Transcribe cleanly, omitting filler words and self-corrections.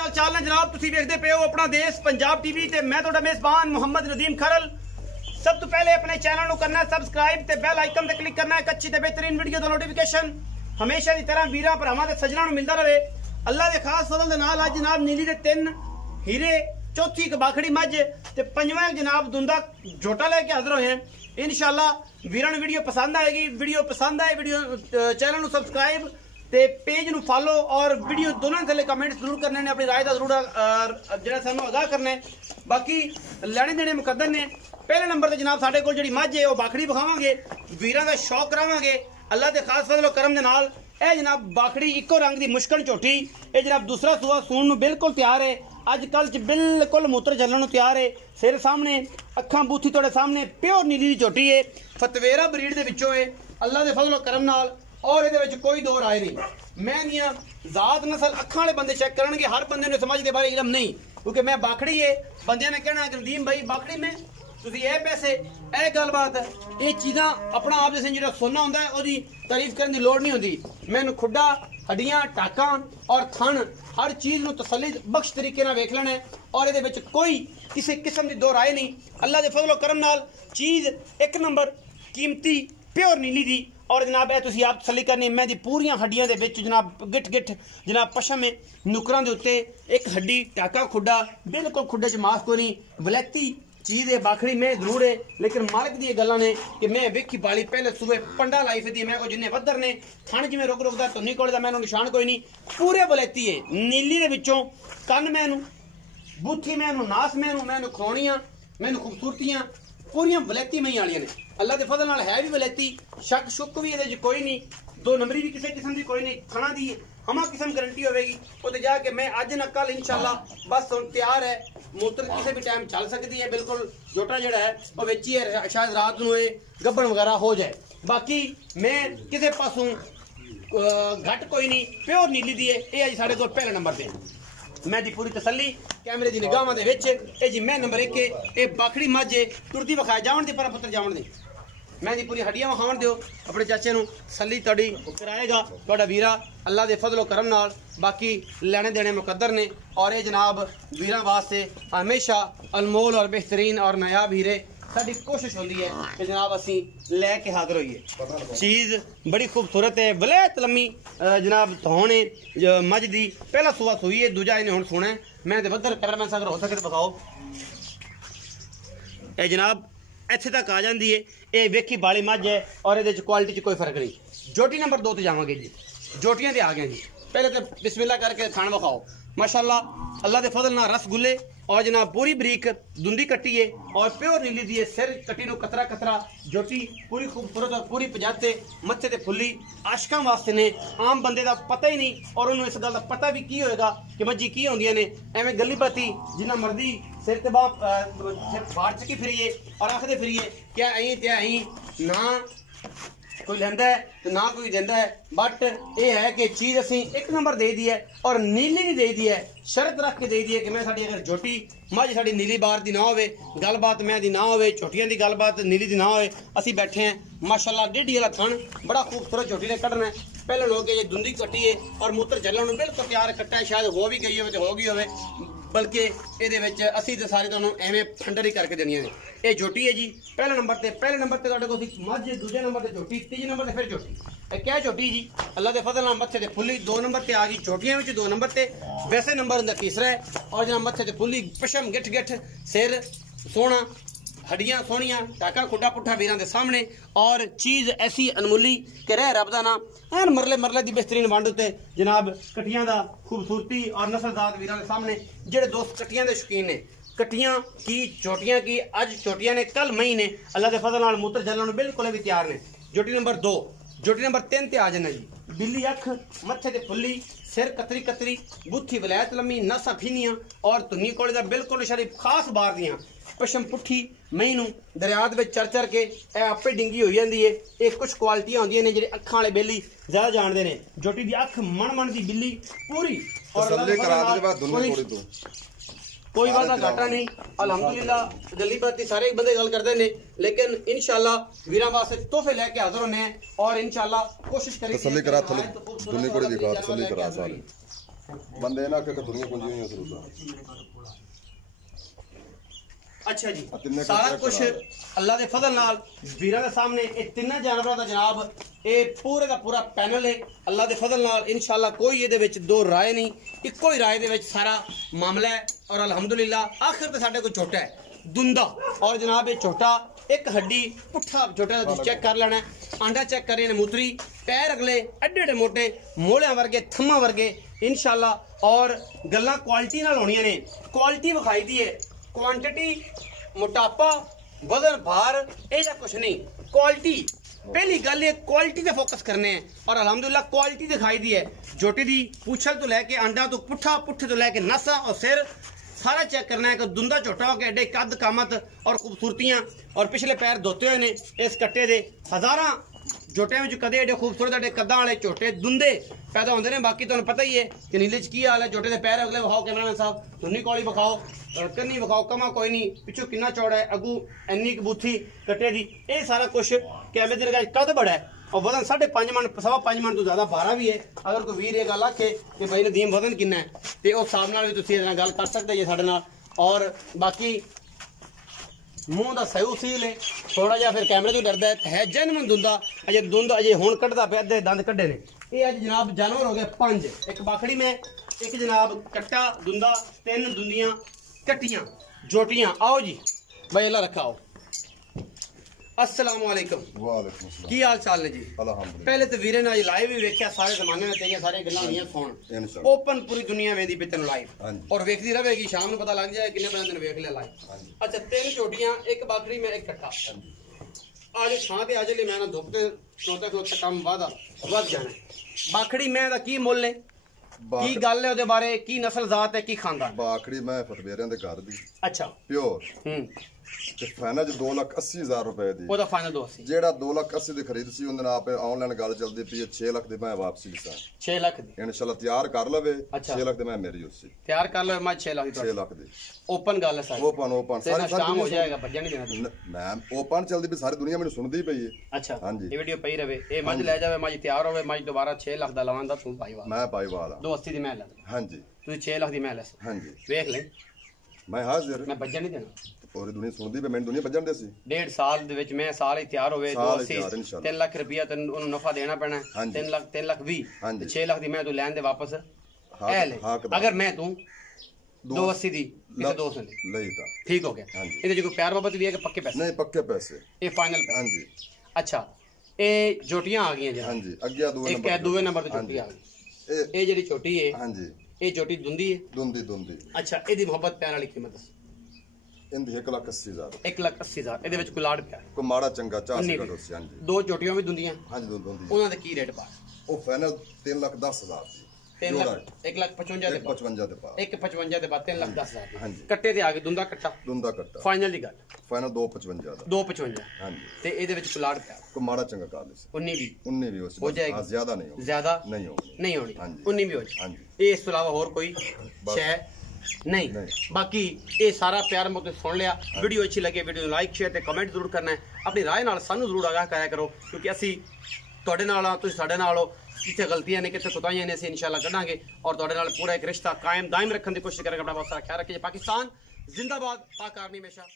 हाल चाल ने जनाब, तुसी देखते पे हो अपना देश पंजाब टीवी ते मैं तुहाडा मेजबान मोहम्मद नदीम खरल। सब तो पहले अपने चैनल को करना सबसक्राइब ते बेल आइकन ते क्लिक करना है। अच्छी ते बेहतरीन वीडियो दा नोटिफिकेशन हमेशा की तरह वीरां भरावां ते सज्जणां नूं मिलदा रहे। अल्लाह दे खास फजल दे नाल अज जनाब नीली दे 3 हीरे, चौथी एक बाखड़ी मझ ते पंजवां जनाब दुंदा झोटा लेके हाजिर होए हैं। इंशाल्लाह वीरां नूं वीडियो पसंद आएगी। वीडियो पसंद आए वीडियो चैनल नूं सबसक्राइब ते पेज नूं फॉलो और वीडियो दोनों थले कमेंट जरूर करने ने, अपनी राय का जरूर जो सानू आगाह करना है। बाकी लैने देने मुकद्दर ने। पहले नंबर ते जनाब साडे कोल जिहड़ी मझ है वो बाखड़ी विखावांगे, वीरां दा शौक करावांगे अल्लाह दे खास फजल करम दे नाल। ए जनाब बाखड़ी इको रंग दी मुश्कन झोटी, ये जनाब दूसरा सूआ सूण नूं बिल्कुल तैयार है। अजकल च बिल्कुल मूत्र चलण नूं तैयार है। सिर सामने, अखां बूथी तुहाडे सामने, प्योर नीली दी झोटी है, फतवेरा ब्रीड दे विचों है अल्लाह दे फजल करम नाल। और ये कोई दो राय नहीं। मैं दियां जात नस्ल अखां वाले बंदे चेक करनगे, हर बंदे नूं समझ दे बारे इलम नहीं, क्योंकि मैं बाखड़ी है बंदे ने कहना नदीम भाई बाखड़ी में तुसीं ए पैसे ए गलबात ये चीज़ां अपना आप जैसे जो सोना होंदा है उसकी तारीफ करने की लोड़ नहीं होती। मैनूं खुड्डा, हड्डियां, टाकां और थन हर चीज़ नूं तसल्ली बख्श तरीके नाल वेख लेना है। और ये कोई किसी किस्म की दो राय नहीं। अल्लाह दे फजल करम नाल चीज़ एक नंबर कीमती प्योर नीली दी। और जनाब ए तुसीं आप तसल्ली करनी, मैं दी पूरियां हड्डियां दे विच जनाब गिठ गिठ जनाब पशम है, नुकरां दे उत्ते एक हड्डी, टाका, खुड्डा, बिल्कुल खुड्डे च मास कोई नहीं, वलैती चीज़ है बाखड़ी में जरूर है। लेकिन मालिक दी गल्लां ने कि मैं वेखी बाली पहले सुबह पंडा लाई फिरदी, मैं को जिन्ने वधर ने थण जिवें रुक रुकदा धुन्नी कोले दा मैनूं निशान कोई नहीं, पूरे वलैती है। नीली दे विचों कन्न मैनूं, बूथी मैनूं, नास मैनूं खरोणियां, मैनूं खूबसूरतियां पूरियां वलैती मई वालियां ने। अल्लाह के फजल नाल है भी वलैती, शक शुक भी ये कोई नहीं, दो नंबरी भी किसी किस्म की कोई नहीं। थणा दी हमा किस्म गारंटी होगी। वो जाके मैं अज न कल इंशाल्लाह बस तैयार है। मूत्र किसी भी टाइम चल सकती है। बिल्कुल जोटा जड़ा है वो बेची है, शायद रात नूं गब्बन वगैरह हो जाए। बाकी मैं किसी पासों घट कोई नहीं, प्योर नीली दी है। ये अज साढ़े को पहले नंबर पे मैं दी पूरी तसल्ली कैमरे की निगाहां दे विच ए जी मैं नंबर 1 ये बाखड़ी मझ टुरदी विखाए जावन दी, पर पुत्र जावन दी मैं दी पूरी हड्डियां विखावन दिओ। अपने चाचे नूं तसल्ली तुहाडी कराएगा तुहाडा वीरा अल्लाह दे फजलो करम नाल। बाकी लेने देने मुकद्दर ने। और ये जनाब वीरां वास्ते हमेशा अनमोल और बेहतरीन और नायाब हीरे साडी कोशिश होती है कि जनाब असी लैके हाजिर होइए। चीज़ बड़ी खूबसूरत है, वलैत लम्मी जनाब धौन है मझ दी, पहला सूआ सूई है, दूजा इन्हें हुण सोना है। मैं वधर कैमरामैन साहब हो सके तो दिखाओ। ये जनाब इत्थे तक आ जाती है। ये वेखी बाली मझ है और ये क्वालिटी च कोई फर्क नहीं। जोटी नंबर 2 ते जावांगे जी। जोटियां ते आ गए जी। पहले तो बिस्मिल्लाह करके खान विखाओ। माशाल्लाह अल्लाह दे फजल नाल रसगुल्ले और जनाब पूरी बरीक दुंदी कट्टी है और प्योर नीली दी है। सिर कट्टी नूं कतरा कतरा, जोटी पूरी खूबसूरत और पूरी पजाते, मत्थे ते फुल्ली आशकां वास्ते ने। आम बंदे दा पता ही नहीं और उन्होंने इस गल दा पता भी की होएगा कि मज्जी की होंदियां ने। एवें गली बाती जिन्ना मर्जी सिर ते फाड़ चकी फिरिए और आखदे फिरिए क्या अहीं ते अहीं ना कोई लैंदा है तो ना कोई देंदा है। बट ये है कि चीज़ असी एक नंबर दे दी है और नीली भी दे दी है। शर्त रख के दे दी है कि मैं साडी अगर जोटी मझ साडी नीली बार दी ना होवे, गलबात मैं दी ना होवे, छोटियां दी गलबात नीली दी ना होवे, असी बैठे हैं माशाल्लाह। डेढ़ी वाला थन बड़ा खूबसूरत छोटी ने कटना है। पहले लोग ये दुंदी कट्टी है और मूत्र चलन बिल्कुल तैयार कट्टा है। शायद हो भी गई हो हो गई होवे, बल्कि ये असी तो सारे तुहानूं एवें फंडर ही करके देनियां ने। ये जोटी है जी पहले नंबर ते। पहले नंबर ते तुहाडे कोल मझ, दूजे नंबर ते जोटी, तीजे नंबर ते फिर जोटी। क्या जोटी जी अल्लाह के फजल नाल मत्थे ते फुल्ली 2 नंबर ते आ गई। छोटियां विच 2 नंबर ते, वैसे नंबर उनका तीसरा है। और जनाब मत्थे ते फुल्ली पशम गिठ गिठ, सिर सोहना, हड्डियां सोहनियां, टाका खुड्डा पुट्ठा वीरां दे सामने। और चीज़ ऐसी अनमुली कि रह रब दा नाम एन मरले मरले दी बेहतरीन वंड उत्ते जनाब कट्टियां दा खूबसूरती और नस्लदार वीरां दे सामने। जेड़े दोस्त कट्टियां दे शौकीन ने, कट्टियां की चोटियां की अज चोटियां ने कल मई ने, अल्लाह के फजल नाल मूत्र जलन बिल्कुल भी तैयार ने। जोटी नंबर 2, जोटी नंबर 3 ते आ जाना जी। बिल्ली अख, मत्थे ते फुल्ली, सिर कतरी कतरी, बुथी वलैत लम्मी, नसा फीनियां और धुन्नी कोले दा बिल्कुल शरीफ खास बार दियां, पशम पुट्ठी मई नूं दरिया दे विच चर चर के आपे डिंगी हो जाती है। ये कुछ क्वालिटियां होंदियां ने जेह्ड़े अखां वाले बेली ज्यादा जानते हैं। जोटी दी अख मन मन दी बिल्ली पूरी और कोई वादा घाटा नहीं। अल्हम्दुलिल्लाह गली बाती सारे बंदे गल करते हैं, लेकिन इंशाल्लाह वीरां वास्ते तोहफे लेके हाजिर होने हैं और इंशाल्लाह कोशिश करेंगे। ਬੰਦੇ ਨਾ ਕਿ ਦੁਨੀਆ ਪੁੰਜੀ ਨਹੀਂ ਉਸ ਰੂਦਾ अच्छा जी सारा कुछ अल्लाह के फजल नाल वीरां दे सामने ये तिन्ना जानवरों का जनाब ये पूरे का पूरा पैनल है अल्लाह के फजल नाल इंशाअल्लाह कोई ये दो राय नहीं इको ही राय दे विच सारा मामला है और अल्हम्दुलिल्लाह आखिर ते साडे कोल छोटा है दुंदा और जनाब ये छोटा एक हड्डी पुट्ठा छोटा दा चेक कर लेना आंडा चेक करें मूत्री पैर अगले एडे एडे मोटे मोलियां वर्गे थम्मा वर्गे इंशाअल्लाह और गल्लां क्वालिटी नाल होणियां ने क्वालिटी विखाई दी है क्वांटिटी मोटापा वजन भार ऐसा कुछ नहीं क्वालिटी पहली गल है क्वालिटी पे फोकस करने हैं और अल्हम्दुलिल्लाह क्वालिटी दिखाई दी है जोटी दी पूछल तो लेके अंडा तो पुट्ठा पुट्ठे तो लेके नसा और सिर सारा चेक करना है कि दुंदा छोटा हो के एडे कद कामत और खूबसूरतियां और पिछले पैर धोते हुए ने इस कट्टे दे हजारां जोटियां विच कदे एडे खूबसूरत एडे कद्दां वाले छोटे दुंदे पैदा होंदे ने बाकी तुहानूं पता ही है कि नीले च की हाल है जोटे दे पैर अगले विखाओ कैमरामैन साहब धुन्नी कौली विखाओ कन्नी विखाओ कमा कोई नहीं पिछू कितना चौड़ा है अगू इन्नी कबूथी कट्टे दी ये सारा कुछ कैमरे दी निगाह कद बड़ा है और वजन 5.5 मन 5.5 मन तो ज्यादा 12 भी है अगर कोई वीर ये गल आखे कि भाई नदीम वजन कितना है तो उस हिसाब नाल भी तुसीं इहदे नाल गल कर सकदे जे साडे नाल और बाकी मूँह का सही सील है थोड़ा जहा फिर कैमरे तो डरदा है जेन्युइन दुंदा अजे दुंद अजे हुण कड्ढदा पिया अद्धे दंद कड्ढे ने ये अज जनाब जानवर हो गए 5 एक बाखड़ी में एक जनाब कट्टा दुंदा 3 दुंदियां कट्टियां जोटियां आओ जी भाई अल्लाह रखा आओ अस्सलाम वालेकुम वालेकुम अस्सलाम की हाल चाल ने जी अल्हम्दुलिल्लाह पहले तो वीरे ने लाइव भी वेख्या सारे जमाने में तेरियां सारी गल्लां होईयां फोन इंशाअल्लाह ओपन पूरी दुनिया वेंदी पे तेन लाइव हां जी और वेखदी रहेगी शाम को पता लग जाए कितने बंदे ने वेख लिया लाइव हां जी अच्छा 3 छोटियां एक बाखड़ी में एक कट्टा हां जी आज छां ते आज ले मैं ना धुप ते खलोते काम वध जाना बाखड़ी मैं दा की मुੱਲ है की गल है ओदे बारे की नस्ल जात है की खानदान बाखड़ी मैं फतवेरियां दे घर दी अच्छा प्योर ਤੇ ਫਾਈਨਲ 2,80,000 ਰੁਪਏ ਦੀ ਉਹਦਾ ਫਾਈਨਲ 280 ਜਿਹੜਾ 2,80,000 ਦੀ ਖਰੀਦ ਸੀ ਉਹਦੇ ਨਾਲ ਆਪੇ ਆਨਲਾਈਨ ਗੱਲ ਚੱਲਦੀ ਪਈ 6 ਲੱਖ ਦੀ ਮੈਂ ਵਾਪਸੀ ਲਿਸਾ 6 ਲੱਖ ਦੀ ਇਨਸ਼ਾਅੱਲਾ ਤਿਆਰ ਕਰ ਲਵੇ 6 ਲੱਖ ਦੀ ਮੈਂ ਮੇਰੀ ਉਸੇ ਤਿਆਰ ਕਰ ਲਵੇ ਮੈਂ 6 ਲੱਖ ਦੀ 6 ਲੱਖ ਦੀ ओपन गल है सारी ओपन सारी शाम हो जाएगा भज्जा नहीं देना मैम ओपन चलदी भी सारी दुनिया मेनू सुनदी पई है अच्छा हां जी ये वीडियो पई रहे ए मज ले जावे मज तैयार होवे मज दोबारा 6 लाख दा लवांदा तू भाईवाल मैं भाईवाल 280 दी मैं ले हां जी तू 6 लाख दी मैं ले हां जी देख ले मैं हाजिर मैं भज्जा नहीं देना पूरी दुनिया सुनदी पे मैं दुनिया भज्जण दे सी 1.5 साल दे विच मैं साल ही तैयार होवे 280 3 लाख रुपया तैन ओनु नफा देना पैना 3 लाख 20 ते 6 लाख दी मैं तू लैन दे वापस ए ले अगर मैं तू 280 दी किसे दोस्त ने ਲਈ ਤਾਂ ठीक हो गया ਇਹਦੇ जो कोई प्यार मोहब्बत भी है कि पक्के पैसे नहीं पक्के पैसे ये फाइनल हां जी अच्छा ये जोटियां आ गई हैं हां जी अगे दो नंबर एक दो नंबर ते जोटी आ गई ये जेडी छोटी है हां जी ये जोटी दुंदी है दुंदी अच्छा ਇਹਦੀ मोहब्बत प्यार वाली कीमत दस इंदी 1,80,000 1,80,000 ਇਹਦੇ ਵਿੱਚ ਕੋਈ ਲਾੜ ਪਿਆ ਕੋਈ ਮਾੜਾ ਚੰਗਾ ਚਾਹ ਸੀ ਕਰੋ ਸੀ हां जी ਦੋ ਝੋਟੀਆਂ ਵੀ ਦੁੰਦੀਆਂ हां जी दुंदी ਉਹਨਾਂ ਦਾ ਕੀ ਰੇਟ ਪਾ ਉਹ ਫਾਈਨਲ 3,10,000 ਦੀ 1,55,000 ਦੇ 55 ਦੇ ਪਾ 1,55 ਦੇ ਬਾਅਦ 3,10,000 हां जी ਕੱਟੇ ਤੇ ਆ ਗਏ ਦੁੰਦਾ ਕੱਟਾ ਫਾਈਨਲ ਦੀ ਗੱਲ ਫਾਈਨਲ 2,55 ਦਾ 2,55 हां जी ਤੇ ਇਹਦੇ ਵਿੱਚ ਕੋਈ ਲਾੜ ਪਿਆ ਕੋਈ ਮਾੜਾ ਚੰਗਾ ਕਰ ਲਿਸ 19 ਵੀ ਉਸ ਹੋ ਜਾਏਗੀ ਜ਼ਿਆਦਾ ਨਹੀਂ ਹੋਣੀ ਜ਼ਿਆਦਾ ਨਹੀਂ ਹੋਣੀ ਨਹੀਂ ਹੋਣੀ हां जी 19 ਵੀ ਹੋ ਜਾਏ हां जी ਇਹ ਇਸ ਤੋਂ ਇਲਾਵਾ ਹੋਰ ਕੋਈ ਸ਼ੈ नहीं बाकी ये सारा प्यार मैं सुन लिया वीडियो अच्छी लगे वीडियो लाइक शेयर ते कमेंट जरूर करना है अपनी राय नाल सानू जरूर आगाह कराया करो क्योंकि असी तुहाडे नाल आ तुसीं साडे नाल हो किथे गलतियां ने किथे कोताहियां ने असीं इंशाअल्लाह कढांगे और तुहाडे नाल पूरा एक रिश्ता कायम दायम रखने की कोशिश करेंगे अपना बहुत सारा ख्याल रखिए पाकिस्तान जिंदाबाद पाक आर्मी हमेशा